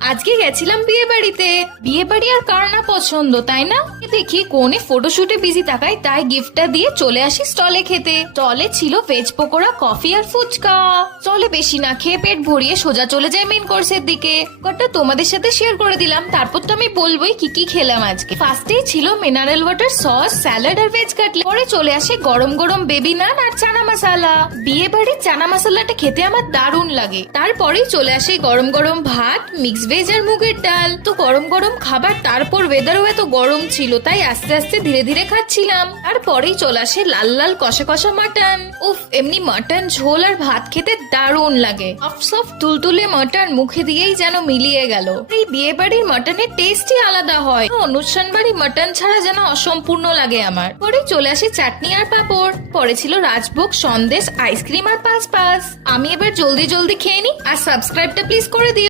আজকে গেছিলাম বিয়ে বাড়িতে। বিয়ে বাড়ি আর কার না পছন্দ, তাই না? দেখি কোনে ফটোশুটে বিজি থাকায়, তাই গিফটটা দিয়ে চলে আসি স্টলে খেতে। স্টলে ছিল ভেজ পকোড়া, কফি আর ফুচকা। চলে বেশি না খেয়ে পেট ভরিয়ে সোজা চলে যায় মেন কোর্সের দিকে। কটা তোমাদের সাথে শেয়ার করে দিলাম, তারপর তো আমি বলবোই কি কি খেলাম আজকে। ফার্স্টেই ছিল মিনারেল ওয়াটার, সস, স্যালাড আর ভেজ কাটলেট। পরে চলে আসে গরম গরম বেবি নান আর চানা মশলা। বিয়ে বাড়ির চানা মশলাটা খেতে আমার দারুণ লাগে। তারপরেই চলে আসে গরম গরম ভাত, মিক্স ভেজ আর মুগের ডাল। তো গরম গরম খাবার, তারপর ওয়েদারও এত গরম ছিল, তাই আস্তে আস্তে ধীরে ধীরে খাচ্ছিলাম। তারপরেই চলে আসে লাল লাল কষা কষা মাটন। উফ, এমনি মাটন ঝোল আর ভাত খেতে দারুণ লাগে। সফট সফট তুলতুলে মাটন মুখে দিয়েই যেন মিলিয়ে গেল। এই বিয়ে বাড়ির মাটনের টেস্টই আলাদা হয়, অনুষ্ঠান বাড়ি মাটন ছাড়া যেন অসম্পূর্ণ লাগে আমার। পরে চলে আসে চাটনি আর পাঁপড়। পরে ছিল রাজভোগ, সন্দেশ, আইসক্রিম আর পাঁচ পাঁচ। আমি এবার জলদি জলদি খেয়ে নি, আর সাবস্ক্রাইবটা প্লিজ করে দিও।